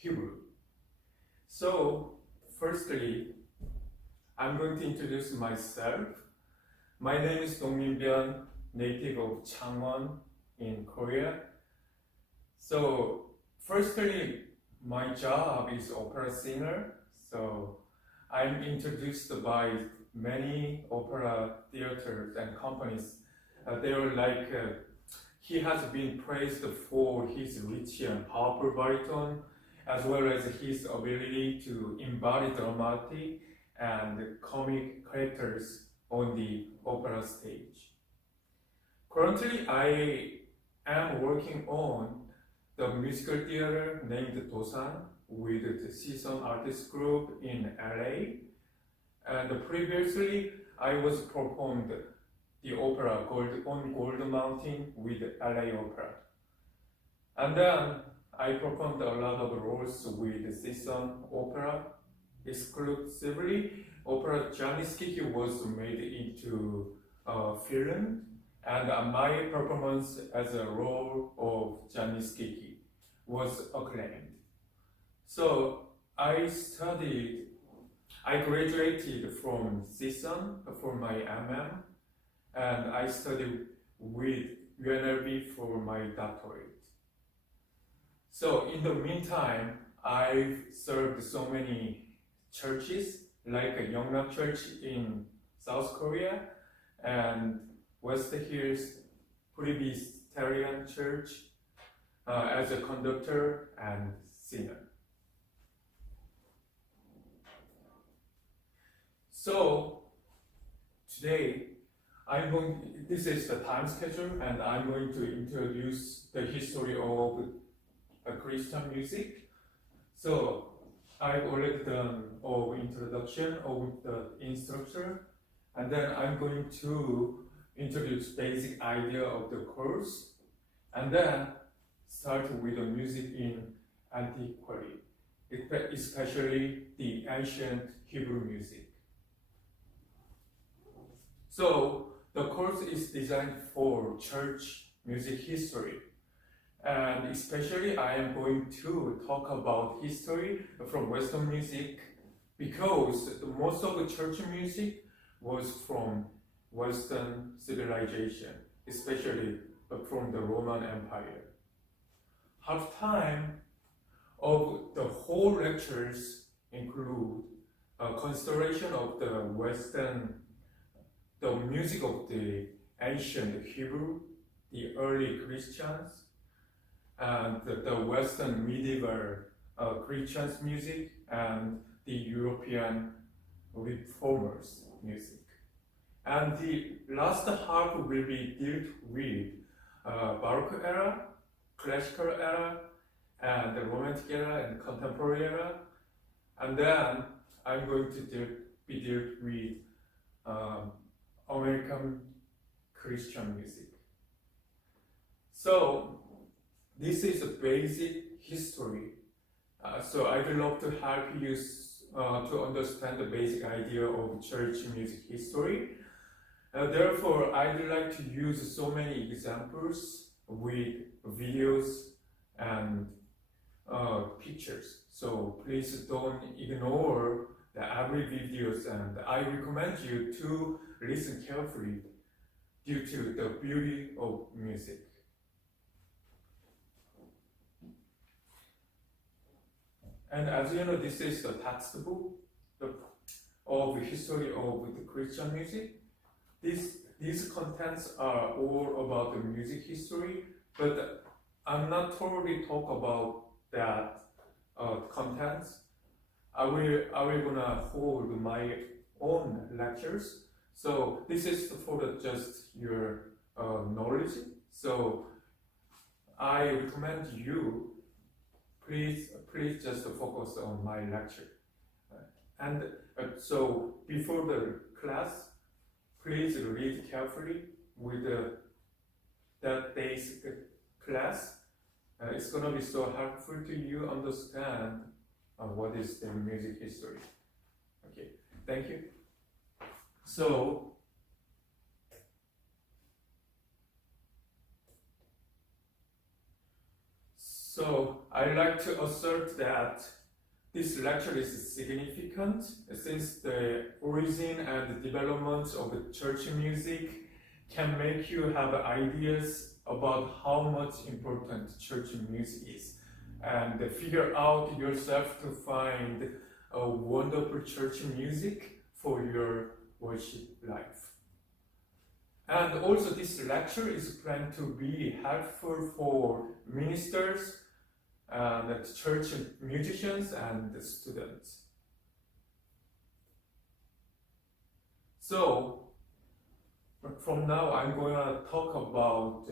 Hebrew. So, firstly, I'm going to introduce myself. My name is Dongmin Byeon, native of Changwon in Korea. So, firstly, my job is opera singer. So, I'm introduced by many opera theaters and companies. They're like, he has been praised for his rich and powerful baritone, as well as his ability to embody dramatic and comic characters on the opera stage. Currently, I am working on the musical theater named Dosan with the Season Artist Group in LA. And previously, I was performed the opera on Gold Mountain with LA Opera. And then I performed a lot of roles with the Season Opera. Exclusively, opera Janis Kiki was made into a film, and my performance as a role of Janis Kiki was acclaimed. So I graduated from Season for my MM, and I studied with UNLV for my doctorate. So in the meantime, I've served so many churches, like a Yongnam Church in South Korea and West Hills Presbyterian Church as a conductor and singer. So today, this is the time schedule, and I'm going to introduce the history of Christian music. So I've already done an introduction of the instructor, and then I'm going to introduce basic idea of the course, and then start with the music in antiquity, especially the ancient Hebrew music. So the course is designed for church music history. And especially I am going to talk about history from Western music because most of the church music was from Western civilization, especially from the Roman Empire. Half time of the whole lectures include a consideration of the music of the ancient Hebrew, the early Christians, and the Western medieval Christians music, and the European reformers music. And the last half will be dealt with Baroque era, classical era, and the Romantic era and contemporary era. And then I'm going to be dealt with American Christian music. So this is a basic history. So I would love to help you to understand the basic idea of church music history. Therefore, I would like to use so many examples with videos and pictures. So please don't ignore the every videos, and I recommend you to listen carefully due to the beauty of music. And as you know, this is the textbook of the history of the Christian music. These contents are all about the music history, but I'm not totally talk about that contents. I will gonna hold my own lectures. So this is for just your knowledge. So I recommend you please just focus on my lecture. And so before the class, please read carefully with that day's class. It's gonna be so helpful to you understand what is the music history. Okay, thank you. So So I like to assert that this lecture is significant since the origin and development of the church music can make you have ideas about how much important church music is and figure out yourself to find a wonderful church music for your worship life. And also this lecture is planned to be helpful for ministers, the church musicians and the students. So from now I'm going to talk about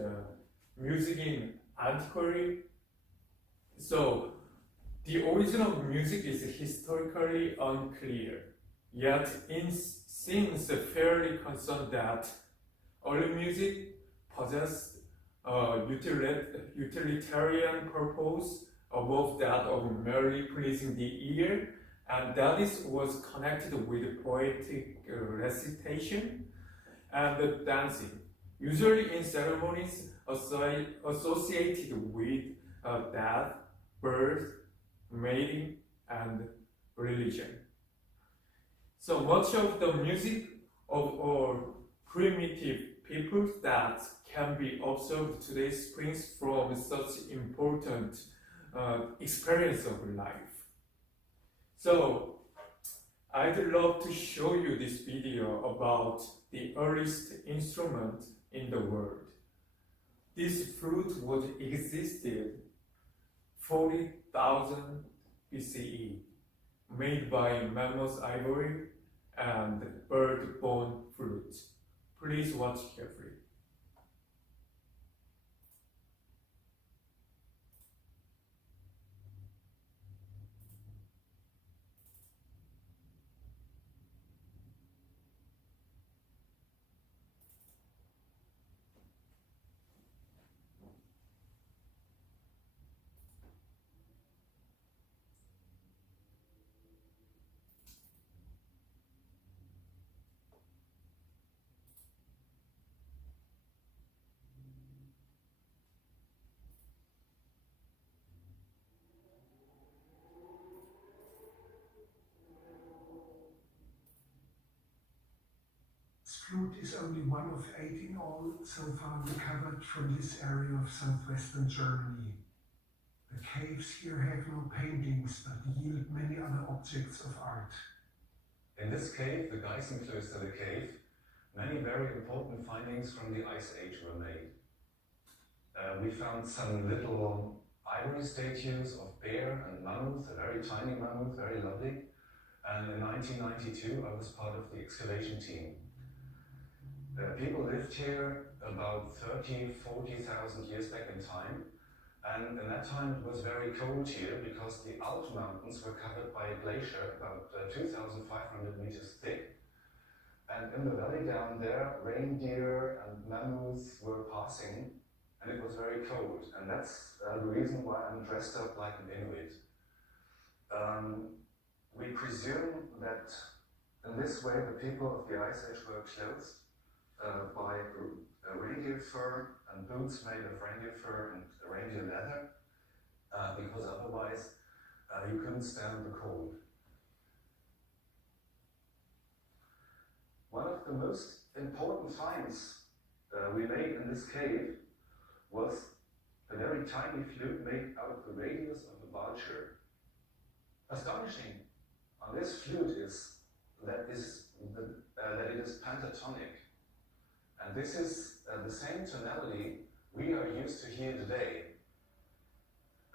music in antiquary. So the origin of music is historically unclear, yet it seems fairly concerned that early music possessed a utilitarian purpose above that of merely pleasing the ear, and that was connected with poetic recitation and dancing, usually in ceremonies associated with death, birth, mating, and religion. So much of the music of our primitive peoples that can be observed today springs from such important experience of life. So I'd love to show you this video about the earliest instrument in the world. This flute was existed 40,000 BCE, made by mammoth ivory and bird bone flute. Please watch carefully. Flute is only one of 8 in all so far recovered from this area of southwestern Germany. The caves here have no paintings but yield many other objects of art. In this cave, the Geisenklöster cave, many very important findings from the Ice Age were made. We found some little ivory statues of bear and mammoth, a very tiny mammoth, very lovely. And in 1992, I was part of the excavation team. People lived here about 30,000, 40,000 years back in time, and in that time it was very cold here because the Alp mountains were covered by a glacier about 2,500 meters thick, and in the valley down there reindeer and mammoths were passing, and it was very cold, and that's the reason why I'm dressed up like an Inuit. We presume that in this way the people of the Ice Age were clothed by reindeer fur and boots made of reindeer fur and reindeer leather, because otherwise you couldn't stand the cold. One of the most important finds we made in this cave was a very tiny flute made out of the radius of a vulture. Astonishing on this flute is that it is pentatonic. And this is the same tonality we are used to hear today.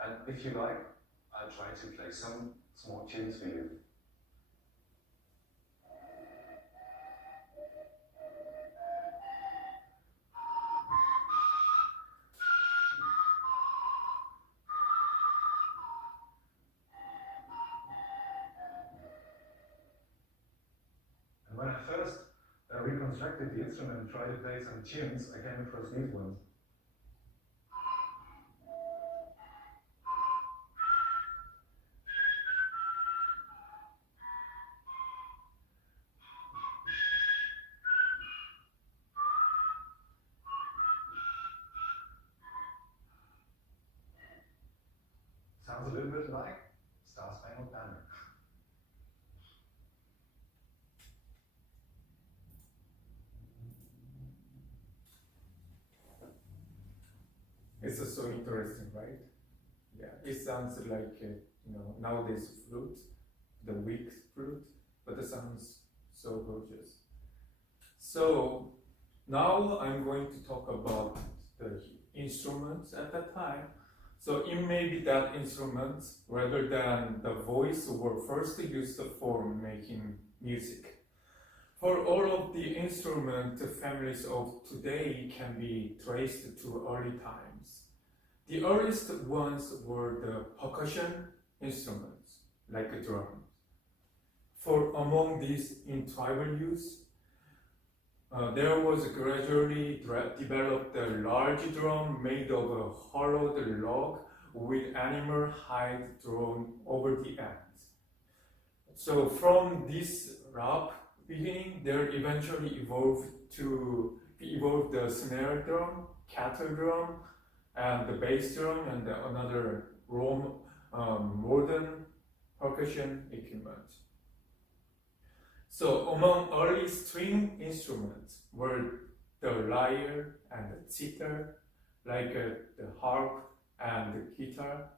And if you like, I'll try to play some small tunes for you. And when I first reconstructed the instrument and tried to play some tunes, I came across these ones. so interesting, right? Yeah, it sounds like nowadays flute, the weak flute, but it sounds so gorgeous. So now I'm going to talk about the instruments at that time. So it may be that instruments rather than the voice were first used for making music. For all of the instrument families of today can be traced to early times. The earliest ones were the percussion instruments, like a drum. For among these in tribal use, there was gradually developed a large drum made of a hollowed log with animal hide drawn over the ends. So from this rough beginning, there eventually evolved the snare drum, cattle drum, and the bass drum, and another modern percussion equipment. So among early string instruments were the lyre and the zither, like the harp and the guitar.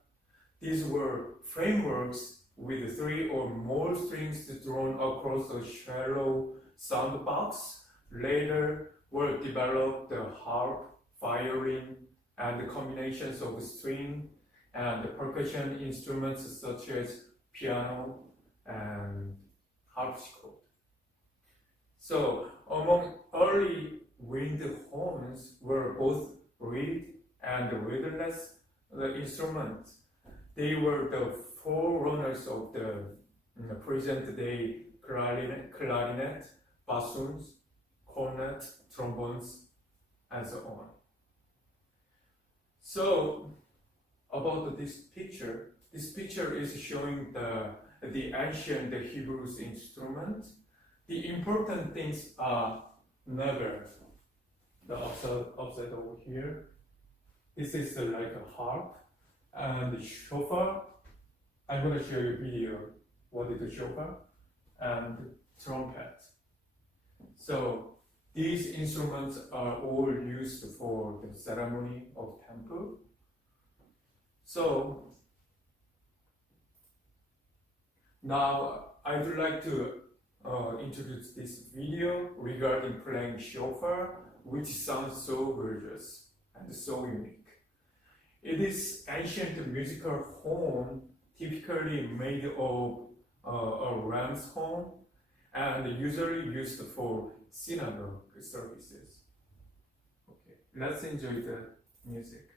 These were frameworks with 3 or more strings drawn across a shallow sound box. Later were developed the harp, violin, and the combinations of string and the percussion instruments such as piano and harpsichord. So among early wind horns were both reed and reedless instruments. They were the forerunners of the present-day clarinet, bassoons, cornet, trombones, and so on. So about this picture is showing the ancient Hebrews instrument. The important things are never the upside over here. This is like a harp and the shofar. I'm going to show you a video what is the shofar and trumpet. So these instruments are all used for the ceremony of temple. So now I would like to introduce this video regarding playing shofar, which sounds so gorgeous and so unique. It is ancient musical horn, typically made of a ram's horn, and usually used for synagogue services. Okay, let's enjoy the music.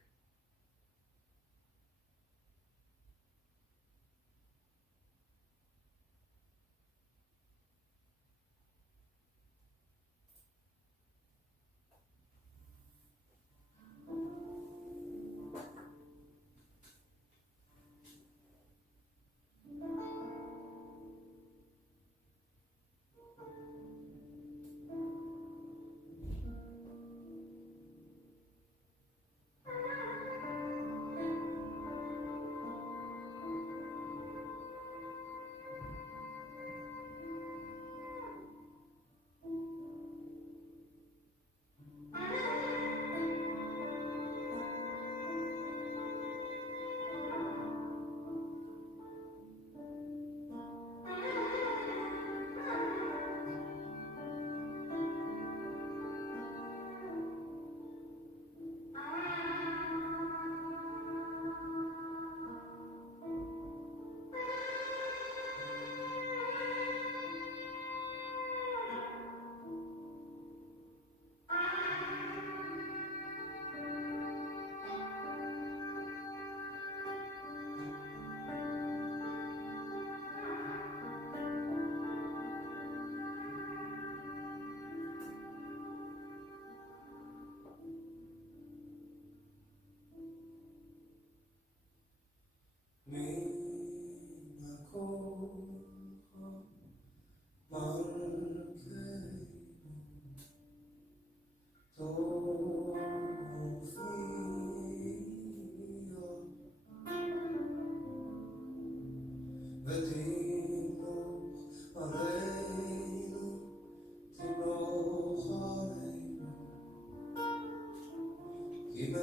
Give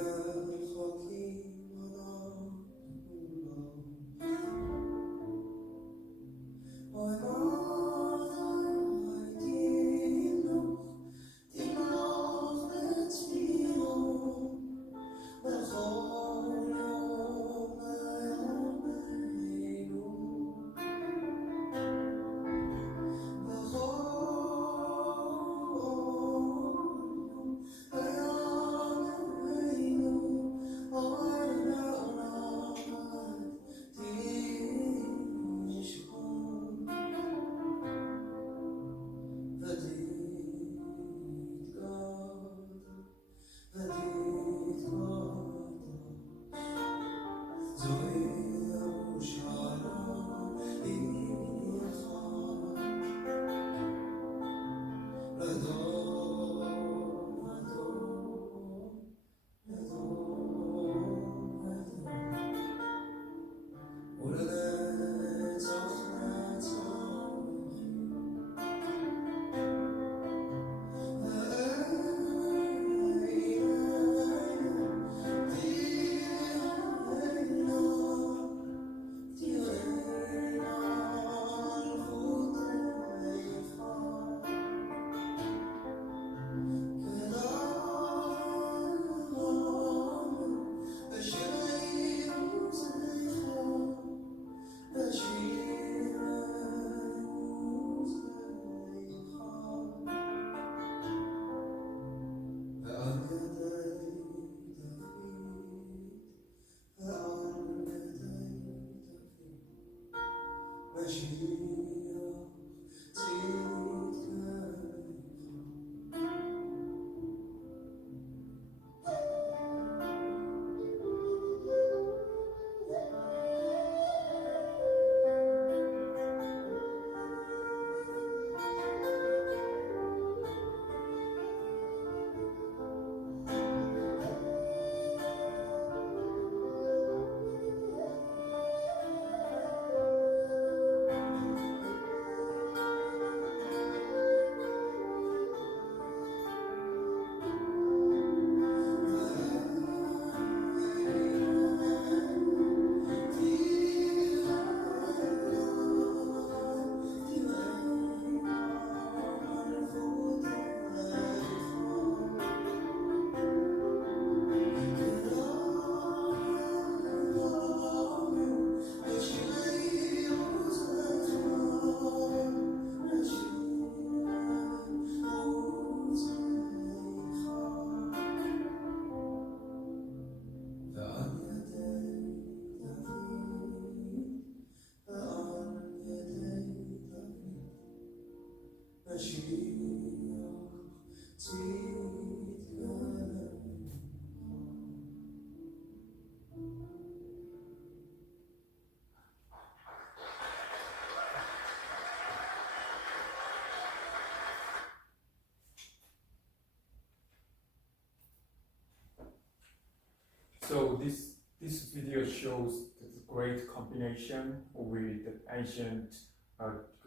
So this video shows the great combination with the ancient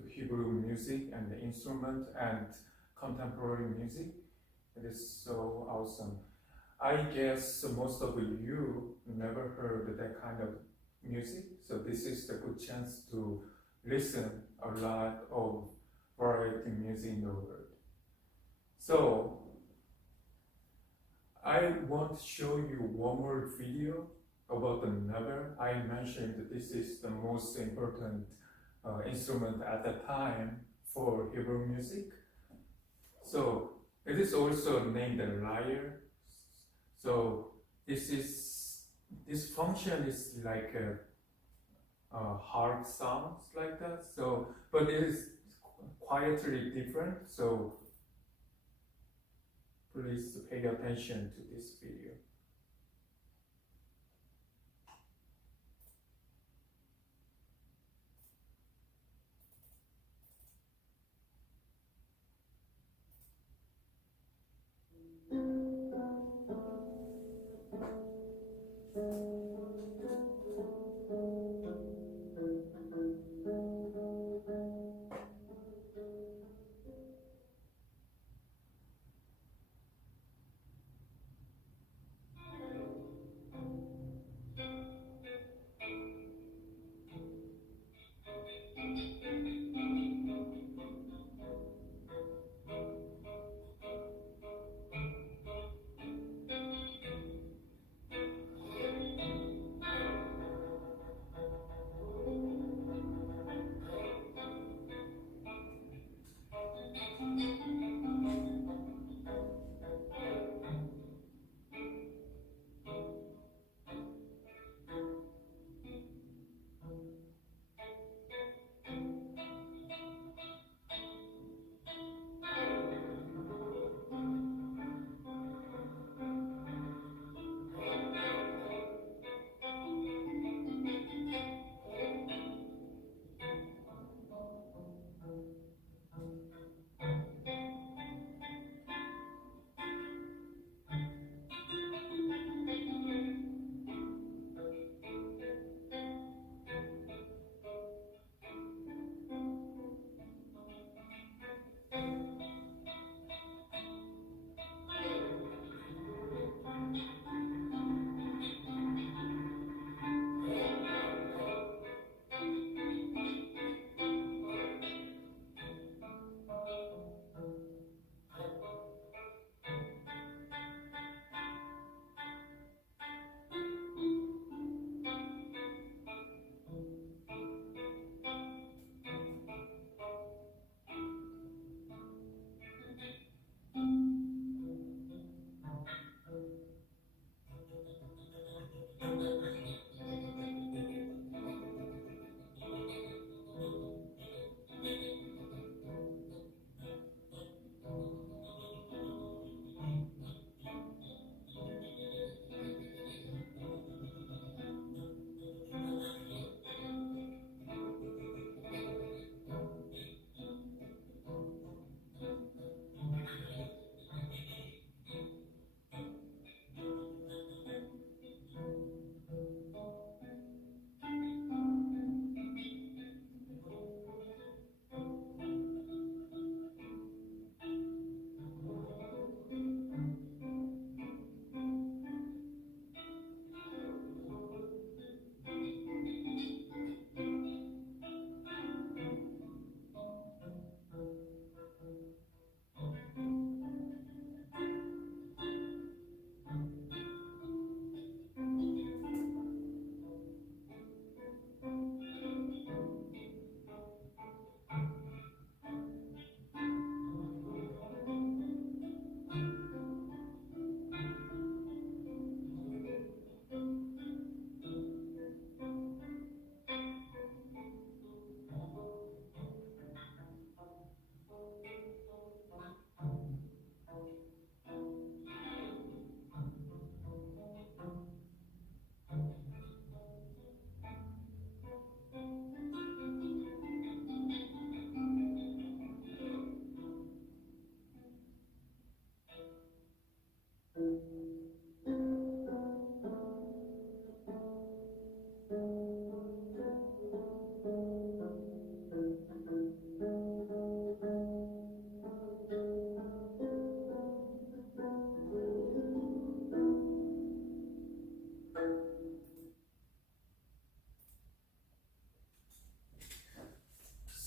Hebrew music and the instrument and contemporary music. It is so awesome. I guess most of you never heard that kind of music, so this is the good chance to listen a lot of variety music in the world. So I want to show you one more video about the navel. I mentioned that this is the most important instrument at the time for Hebrew music. So it is also named a lyre. So this function is like a hard sounds like that. So, but it is quietly different. So please pay attention to this video.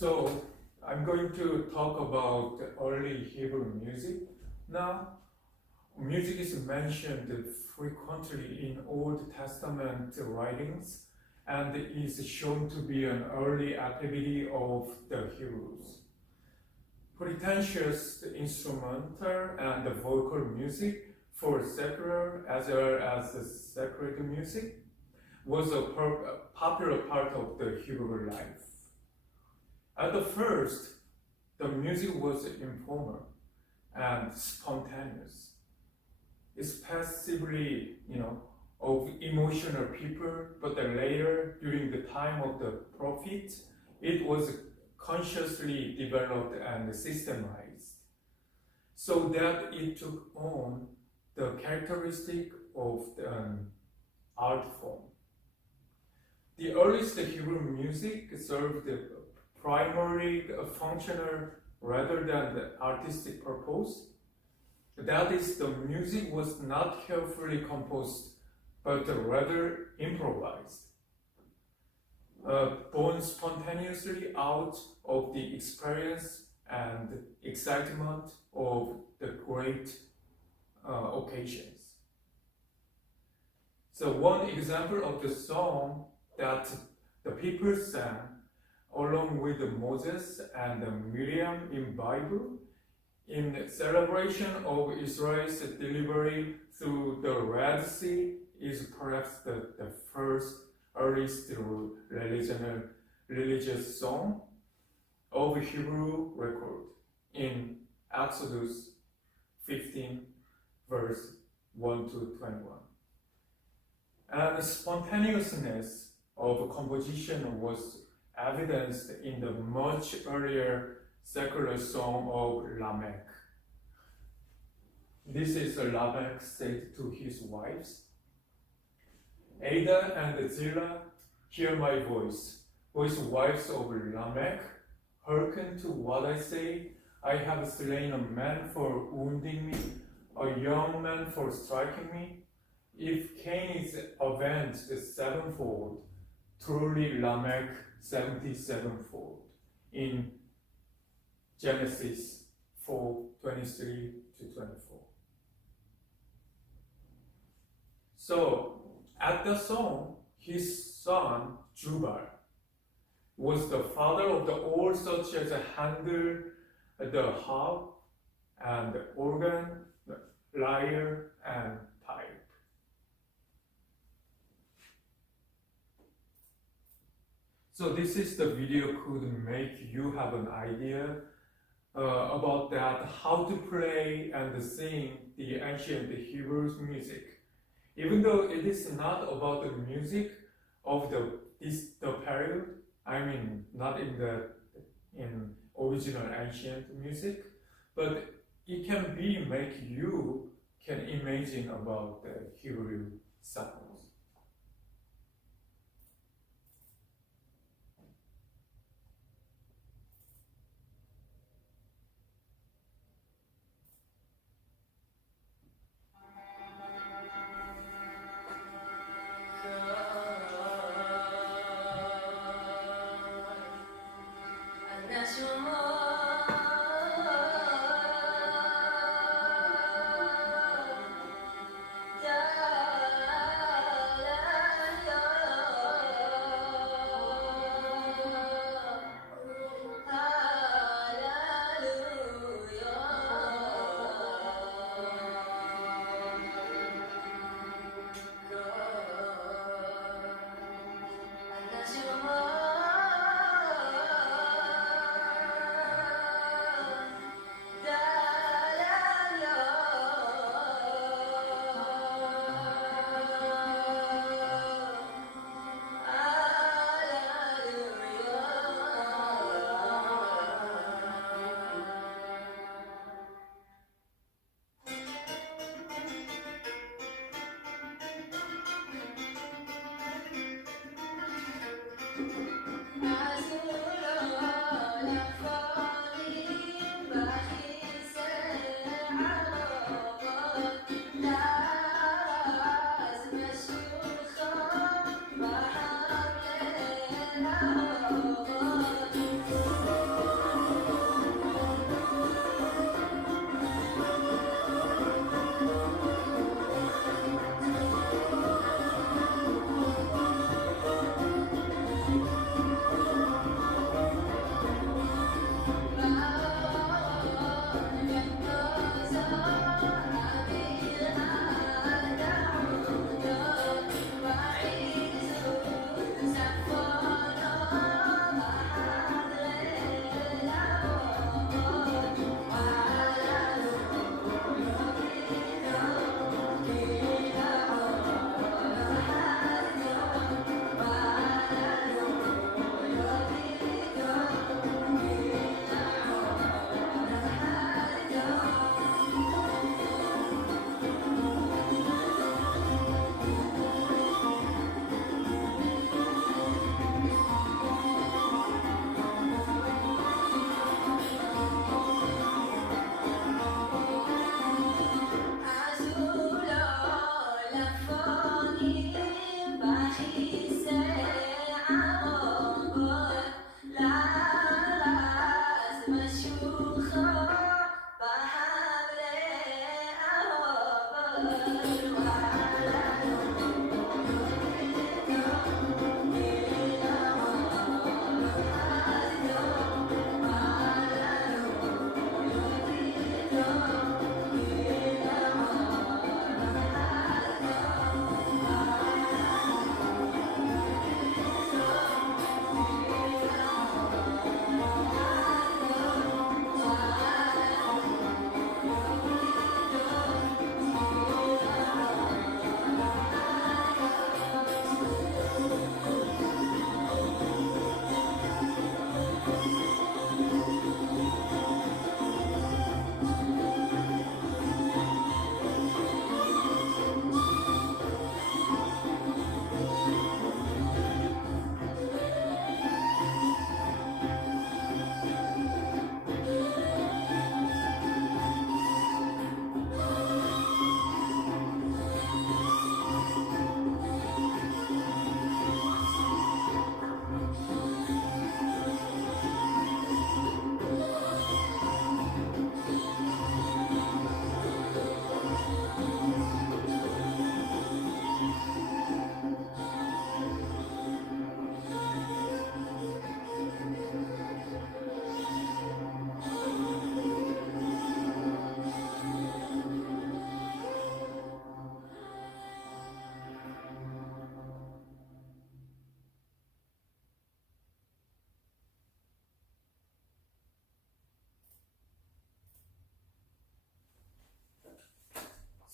So I'm going to talk about the early Hebrew music now. Music is mentioned frequently in Old Testament writings and is shown to be an early activity of the Hebrews. Pretentious instrumental and vocal music for secular as well as sacred music was a popular part of the Hebrew life. At the first, the music was informal and spontaneous. It's passively, of emotional people, but then later, during the time of the prophet, it was consciously developed and systemized, so that it took on the characteristic of an art form. The earliest Hebrew music served the primary functional rather than the artistic purpose. That is, the music was not carefully composed, but rather improvised, born spontaneously out of the experience and excitement of the great occasions. So one example of the song that the people sang along with Moses and Miriam in Bible in celebration of Israel's delivery through the Red Sea is perhaps the first earliest religious song of Hebrew record in Exodus 15 verse 1 to 21. And the spontaneousness of composition was evidenced in the much earlier secular song of Lamech. This is Lamech said to his wives, Ada and Zillah, hear my voice. Voice wives of Lamech, hearken to what I say. I have slain a man for wounding me, a young man for striking me. If Cain is avenged sevenfold, truly Lamech 77fold. In Genesis 4:23 to 24. So, at the song, his son Jubal was the father of the all such as handle the harp and the organ, the lyre and pipe. So this is the video could make you have an idea about that, how to play and sing the ancient Hebrew music. Even though it is not about the music of the period, I mean not in original ancient music, but it can make you can imagine about the Hebrew sounds.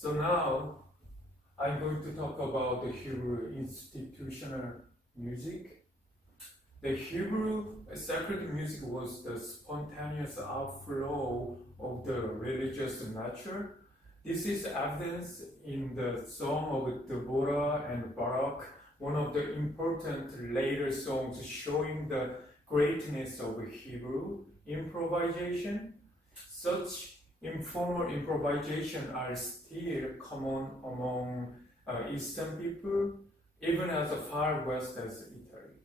So now I'm going to talk about the Hebrew institutional music. The Hebrew sacred music was the spontaneous outflow of the religious nature. This is evidence in the Song of Deborah and Barak, one of the important later songs showing the greatness of Hebrew improvisation. Such informal improvisation are still common among Eastern people, even as far west as Italy.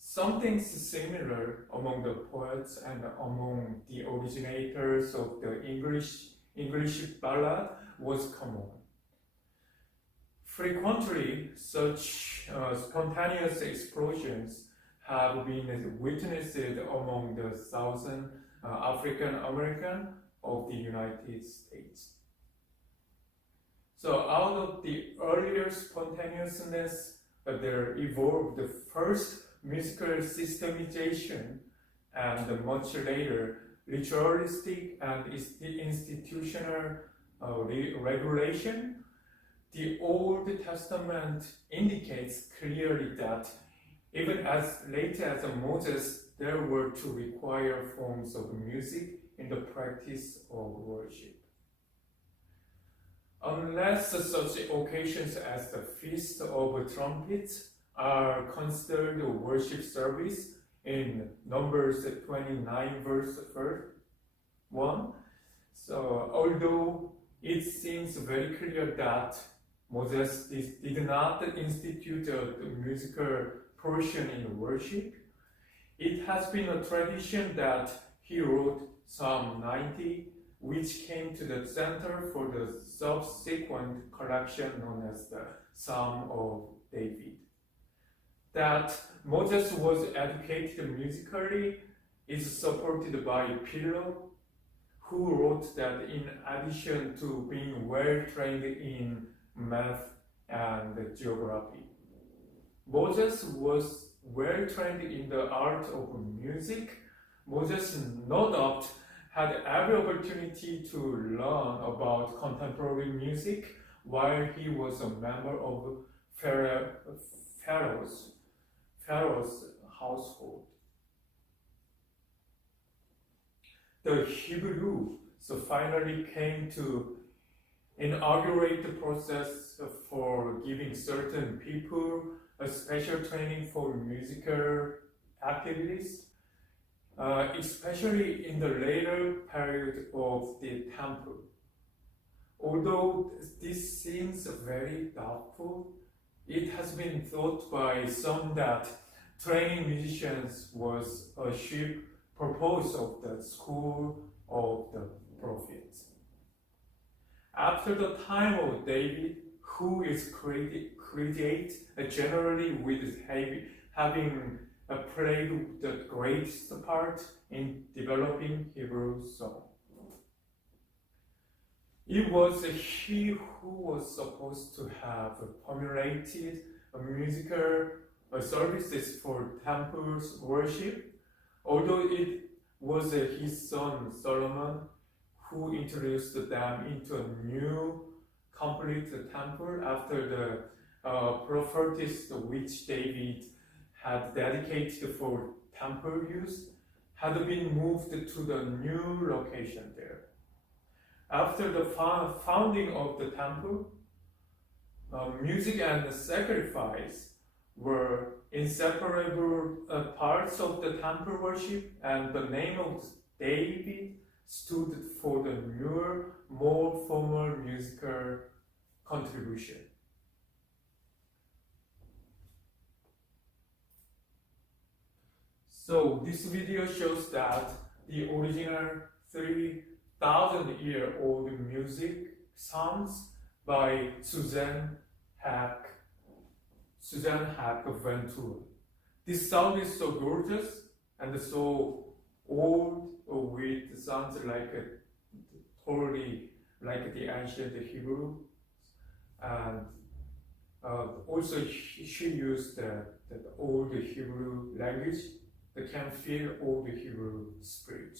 Something similar among the poets and among the originators of the English ballad was common. Frequently, such spontaneous explosions have been witnessed among the Southern African American of the United States. So out of the earlier spontaneousness, there evolved the first musical systemization and much later ritualistic and institutional regulation. The Old Testament indicates clearly that even as late as Moses, there were to require forms of music in the practice of worship. Unless such occasions as the Feast of Trumpets are considered a worship service in Numbers 29 verse 1. So although it seems very clear that Moses did not institute a musical portion in worship, it has been a tradition that he wrote Psalm 90, which came to the center for the subsequent collection known as the Psalm of David. That Moses was educated musically is supported by Pillow, who wrote that in addition to being well trained in math and geography, Moses was well trained in the art of music. Moses, no doubt, had every opportunity to learn about contemporary music while he was a member of Pharaoh's household. The Hebrew finally came to inaugurate the process for giving certain people a special training for musical activities, especially in the later period of the temple. Although this seems very doubtful, it has been thought by some that training musicians was a sheep purpose of the school of the prophets. After the time of David, who is credited generally with having played the greatest part in developing Hebrew song. It was he who was supposed to have formulated musical services for temple's worship, although it was his son Solomon who introduced them into a new complete temple after the properties which David had dedicated for temple use had been moved to the new location there. After the founding of the temple, music and sacrifice were inseparable parts of the temple worship, and the name of David stood for the newer, more formal musical contribution. So this video shows that the original 3,000-year-old music songs by Susan Hack Ventura. This sound is so gorgeous and so old, with sounds like totally like the ancient Hebrew, and also she used the old Hebrew language that can feel all the Hebrew spirit.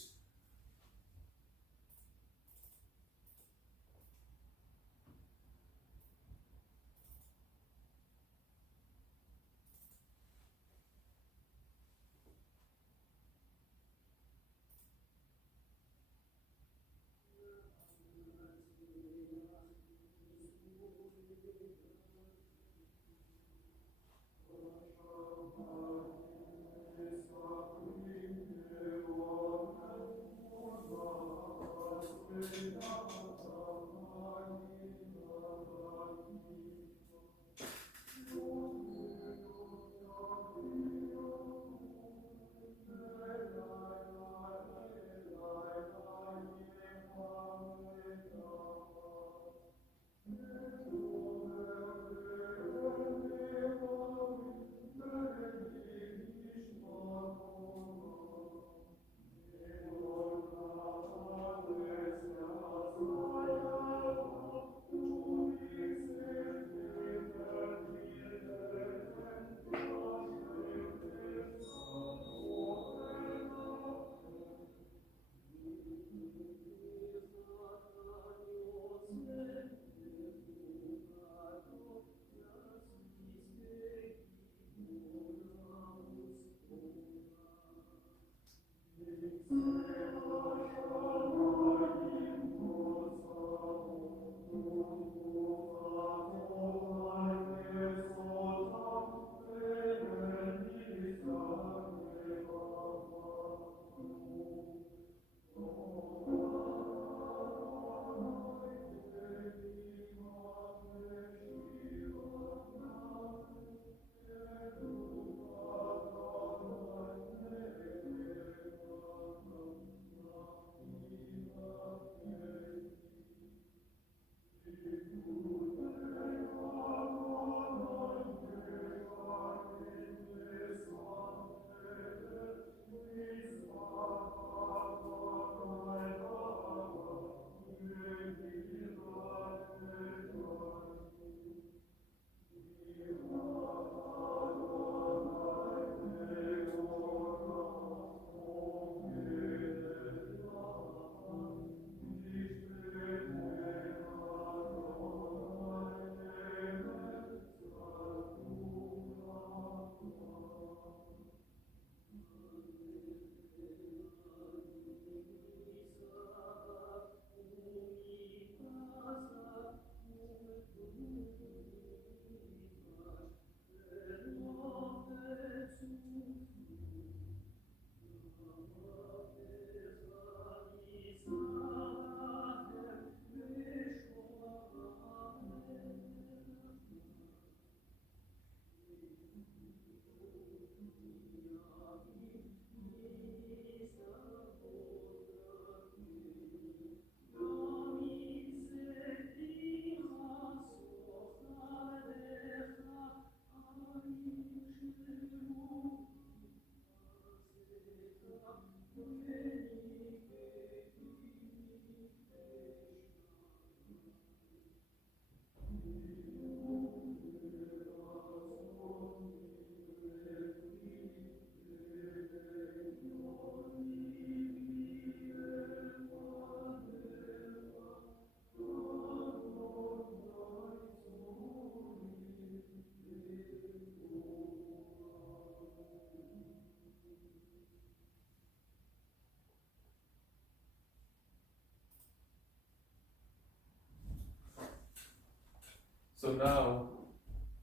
So now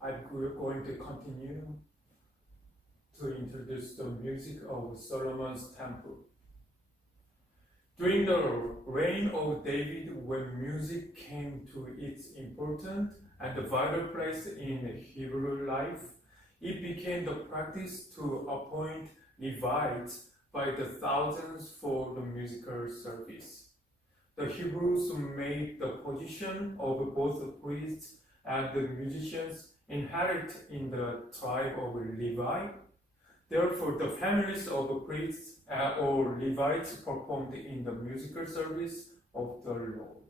I'm going to continue to introduce the music of Solomon's Temple. During the reign of David, when music came to its important and vital place in Hebrew life, it became the practice to appoint Levites by the thousands for the musical service. The Hebrews made the position of both the priests and the musicians inherent in the tribe of Levi. Therefore, the families of the priests or Levites performed in the musical service of the Lord.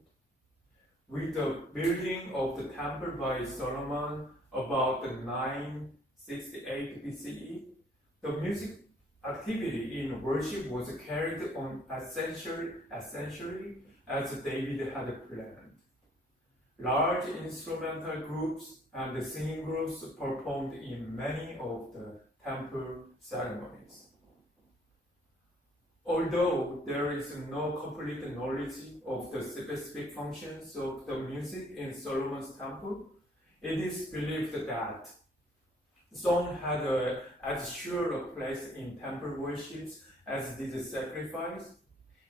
With the building of the temple by Solomon about 968 BCE, the music activity in worship was carried on essentially as David had planned. Large instrumental groups and singing groups performed in many of the temple ceremonies. Although there is no complete knowledge of the specific functions of the music in Solomon's temple, it is believed that song had as sure a place in temple worships as did sacrifice,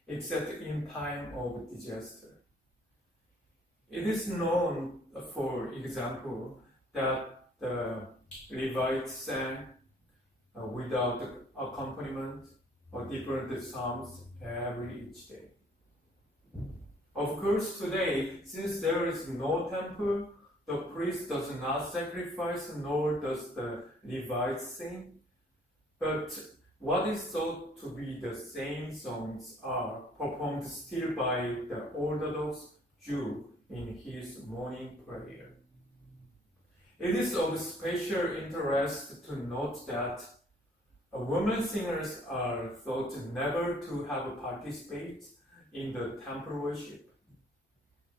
except in time of disaster. It is known, for example, that the Levites sang without accompaniment or different psalms each day. Of course, today, since there is no temple, the priest does not sacrifice, nor does the Levites sing. But what is thought to be the same songs are performed still by the Orthodox Jew in his morning prayer. It is of special interest to note that women singers are thought never to have participated in the temple worship.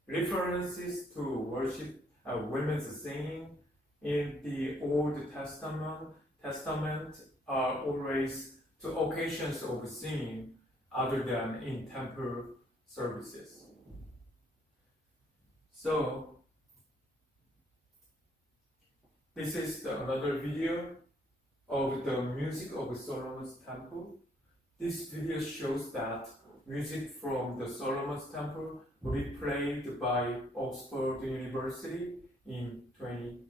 References to worship women's singing in the Old Testament are always to occasions of singing other than in temple services. So, this is another video of the music of Solomon's temple. This video shows that music from the Solomon's temple will be played by Oxford University in 2010.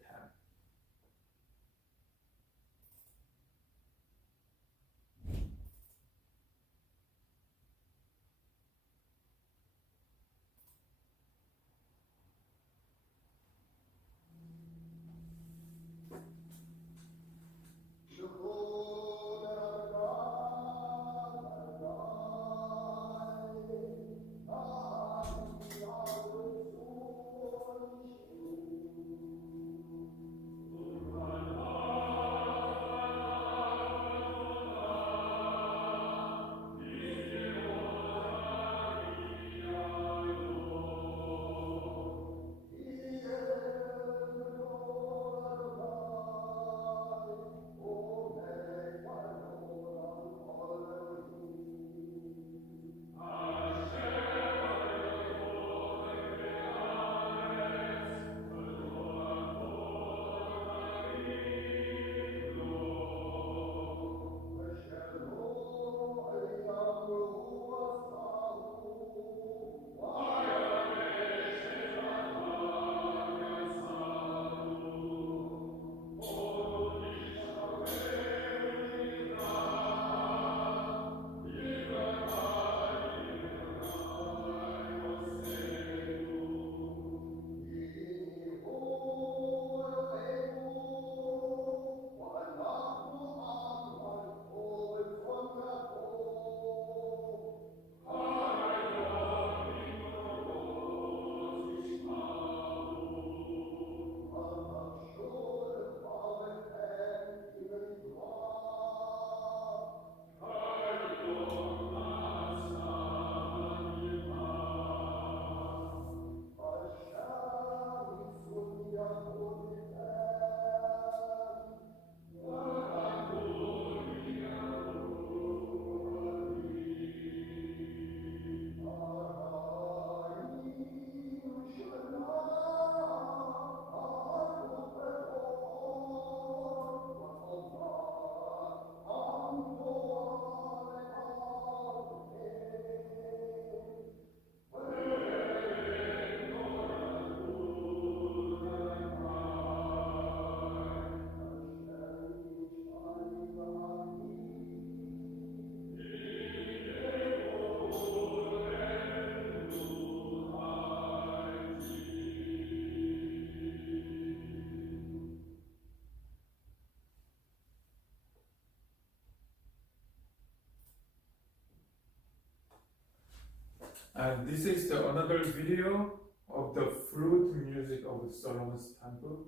And this is another video of the flute music of Solomon's temple.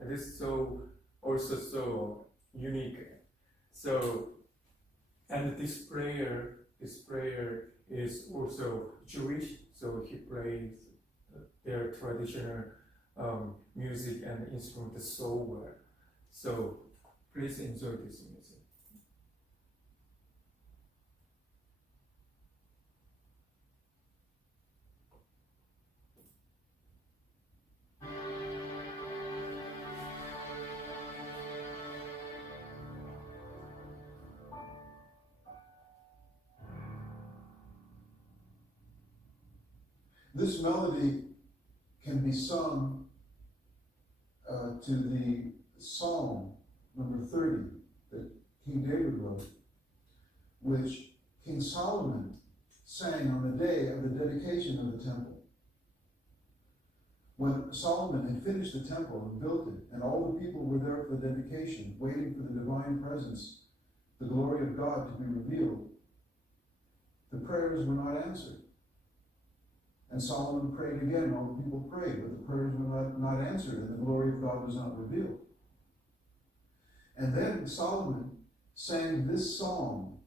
It is also so unique. So, and this prayer is also Jewish. So he plays their traditional music and instrument so well. So please enjoy this music. This melody can be sung to the Psalm number 30 that King David wrote, which King Solomon sang on the day of the dedication of the temple. When Solomon had finished the temple and built it, and all the people were there for the dedication, waiting for the divine presence, the glory of God to be revealed, the prayers were not answered. And Solomon prayed again, all the people prayed, but the prayers were not answered, and the glory of God was not revealed. And then Solomon sang this song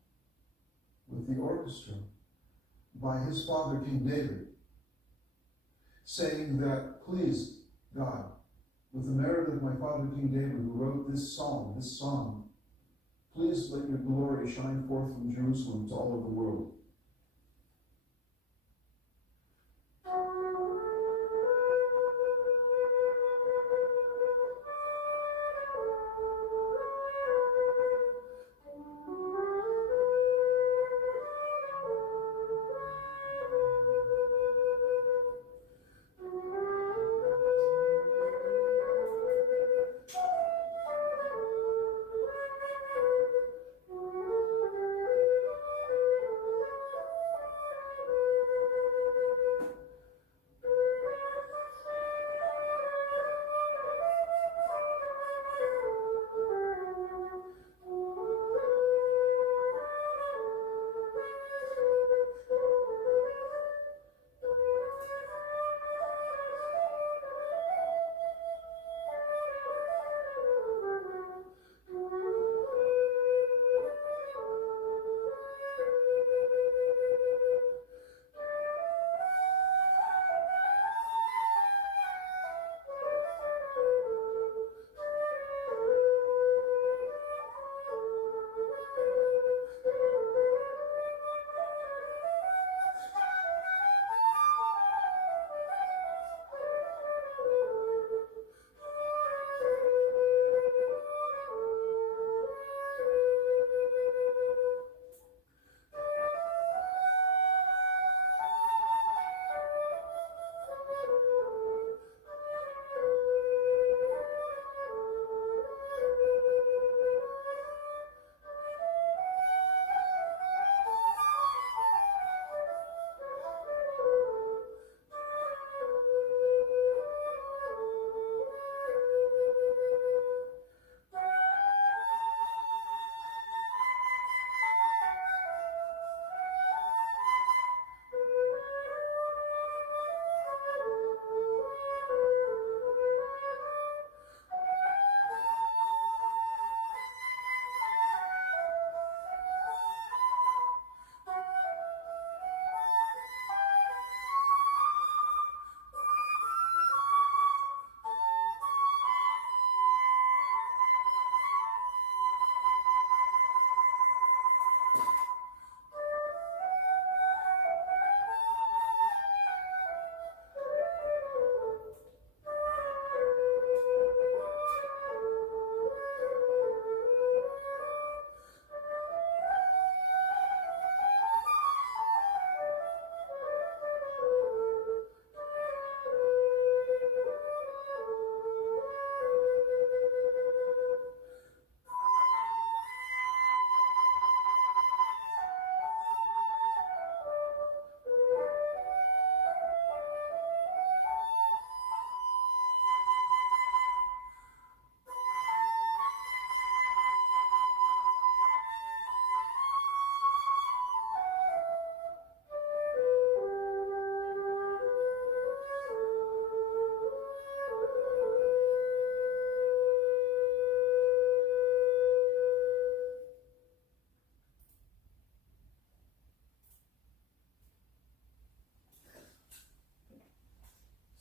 with the orchestra by his father, King David, saying that, please, God, with the merit of my father, King David, who wrote this song, please let your glory shine forth from Jerusalem to all of the world.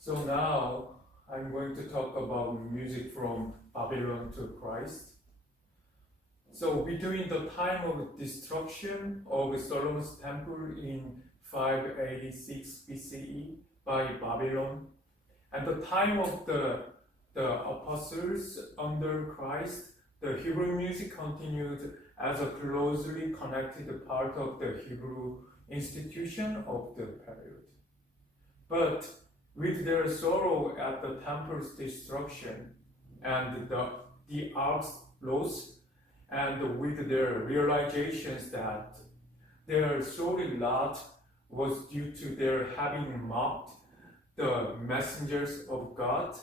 So now I'm going to talk about music from Babylon to Christ. So between the time of destruction of Solomon's temple in 586 BCE by Babylon and the time of the apostles under Christ, the Hebrew music continued as a closely connected part of the Hebrew institution of the period. But with their sorrow at the temple's destruction and the ark's loss, and with their realizations that their sorry lot was due to their having mocked the messengers of God,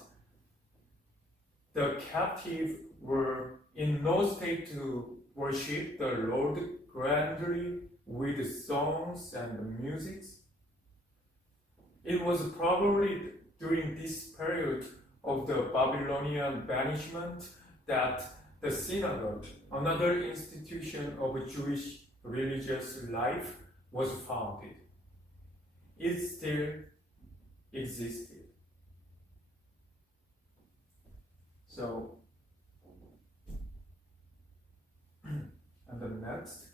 the captives were in no state to worship the Lord grandly with songs and music. It was probably during this period of the Babylonian banishment that the synagogue, another institution of Jewish religious life, was founded. It still existed. So, and the next.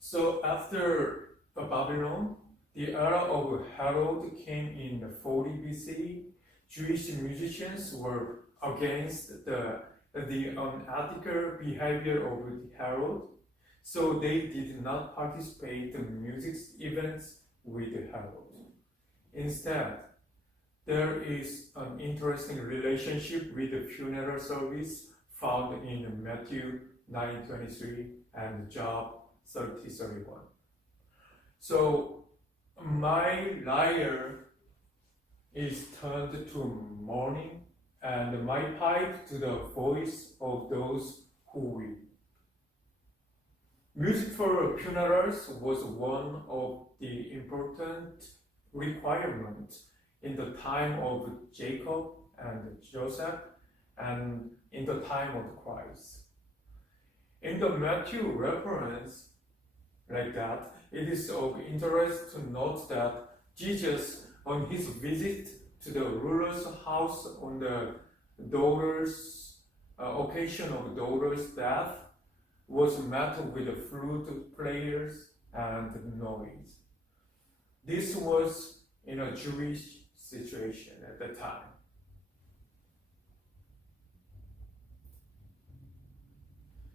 So after Babylon, the era of Herod came in 40 BCE. Jewish musicians were against the unethical behavior of Herod, so they did not participate in music events with Herod. Instead, there is an interesting relationship with the funeral service found in Matthew 9:23 and Job 30:31. So my lyre is turned to mourning, and my pipe to the voice of those who weep. Music for funerals was one of the important requirements in the time of Jacob and Joseph, and in the time of Christ. In the Matthew reference, like that, it is of interest to note that Jesus, on his visit to the ruler's house on the occasion of daughter's death, was met with flute players and noise. This was in a Jewish situation at the time.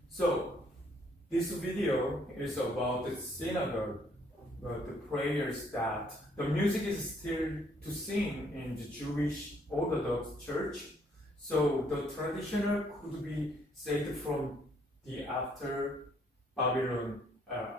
So, this video is about the synagogue, the prayers that the music is still to sing in the Jewish Orthodox Church. So the traditional could be said from the after Babylon era.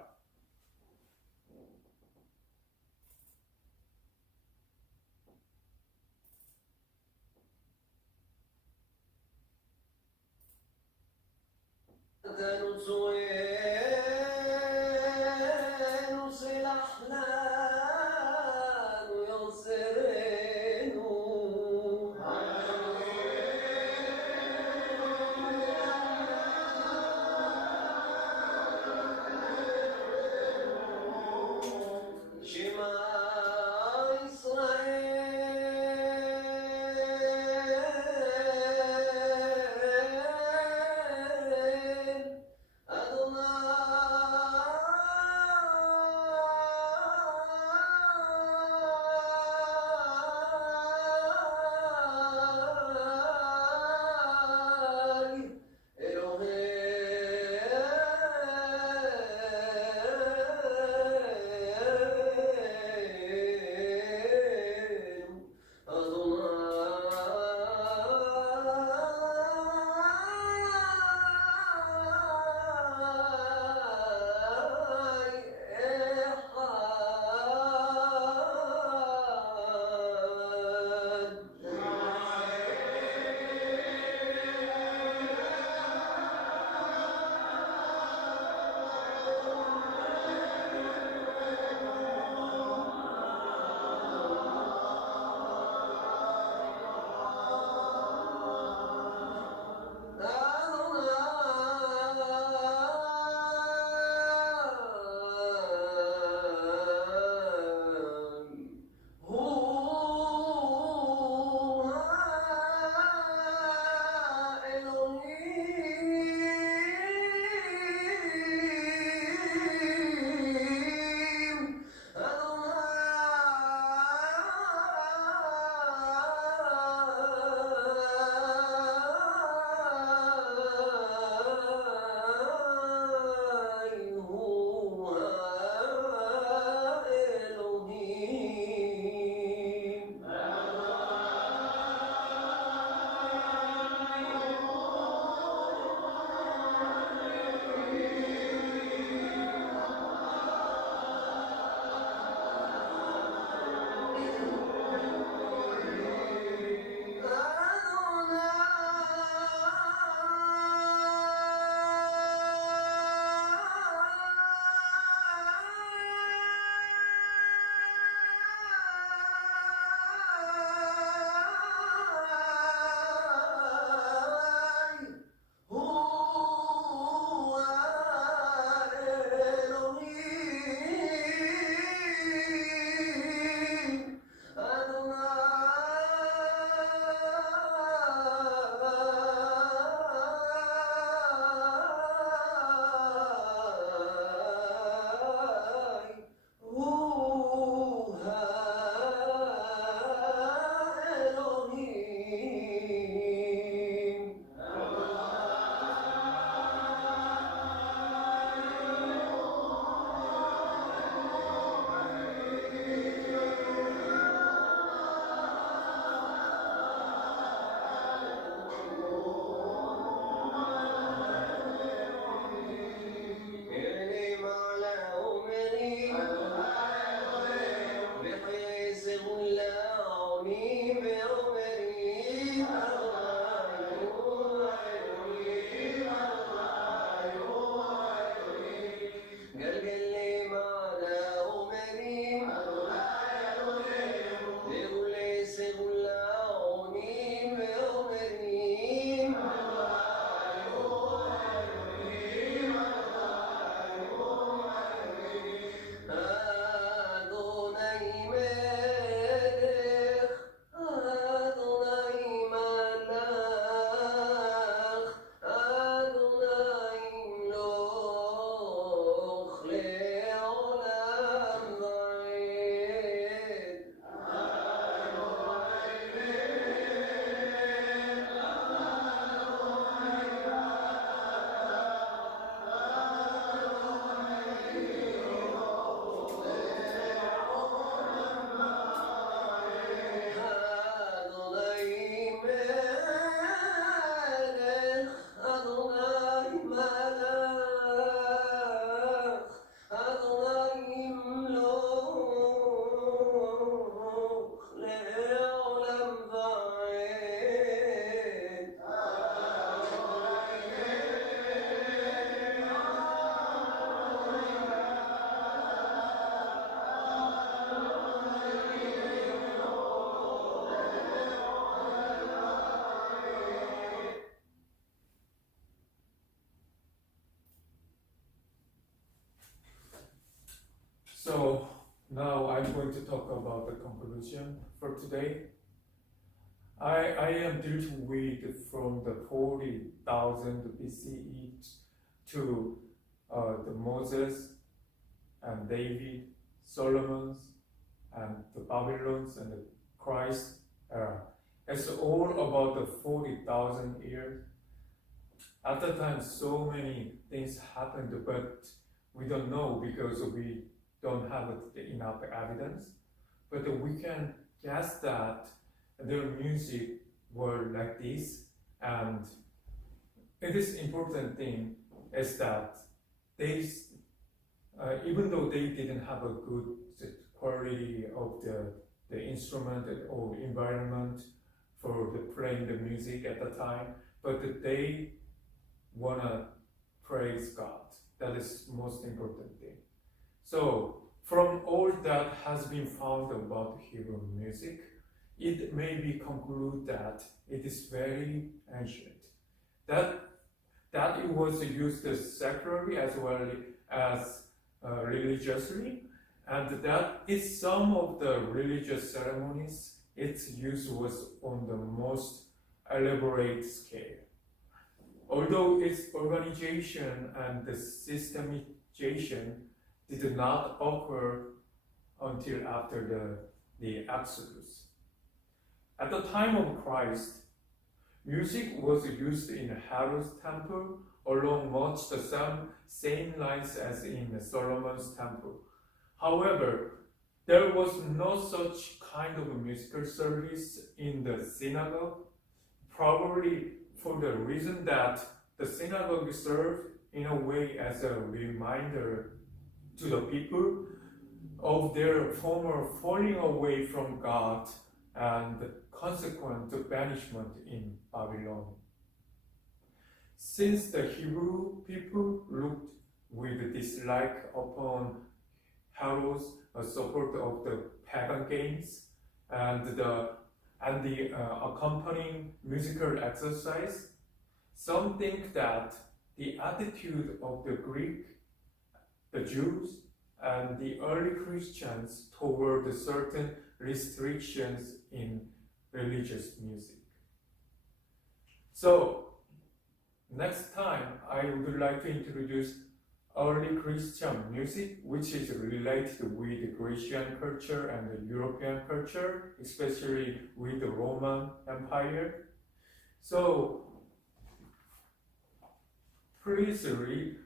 So now I'm going to talk about the conclusion for today. I am dealt with from the 40,000 BCE to the Moses and David, Solomon's, and the Babylons and the Christ era. It's all about the 40,000 years. At the time, so many things happened, but we don't know because we don't have enough evidence. But we can guess that their music were like this, and it is important thing is that they, even though they didn't have a good quality of the instrument or environment for the playing the music at the time, but they wanna praise God. That is most important thing. So from all that has been found about Hebrew music, it may be concluded that it is very ancient. That it was used secularly as well as religiously, and that in some of the religious ceremonies, its use was on the most elaborate scale. Although its organization and the systemization did not occur until after the Exodus. At the time of Christ, music was used in Herod's temple along much the same lines as in Solomon's temple. However, there was no such kind of musical service in the synagogue, probably for the reason that the synagogue served in a way as a reminder to the people of their former falling away from God and consequent banishment in Babylon. Since the Hebrew people looked with dislike upon Herod's support of the pagan games and the accompanying musical exercise, some think that the attitude of the Greek, the Jews, and the early Christians toward certain restrictions in religious music. So, next time I would like to introduce early Christian music, which is related with the Grecian culture and the European culture, especially with the Roman Empire. So, please read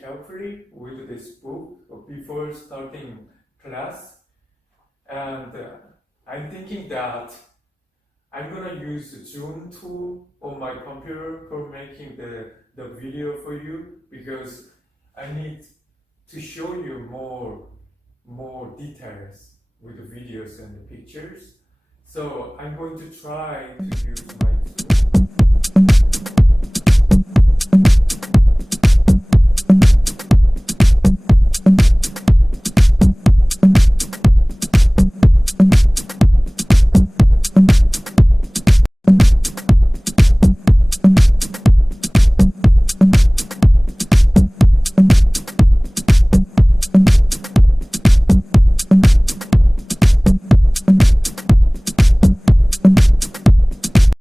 carefully with this book before starting class. And I'm thinking that I'm gonna use Zoom tool on my computer for making the video for you, because I need to show you more details with the videos and the pictures. So I'm going to try to use my